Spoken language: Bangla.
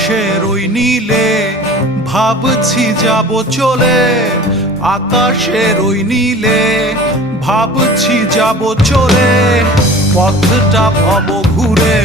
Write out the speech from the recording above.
আকাশের ওই নীলে ভাবছি যাব চলে, আকাশের ওই নীলে ভাবছি যাব চলে, পথটা ভব ঘুরে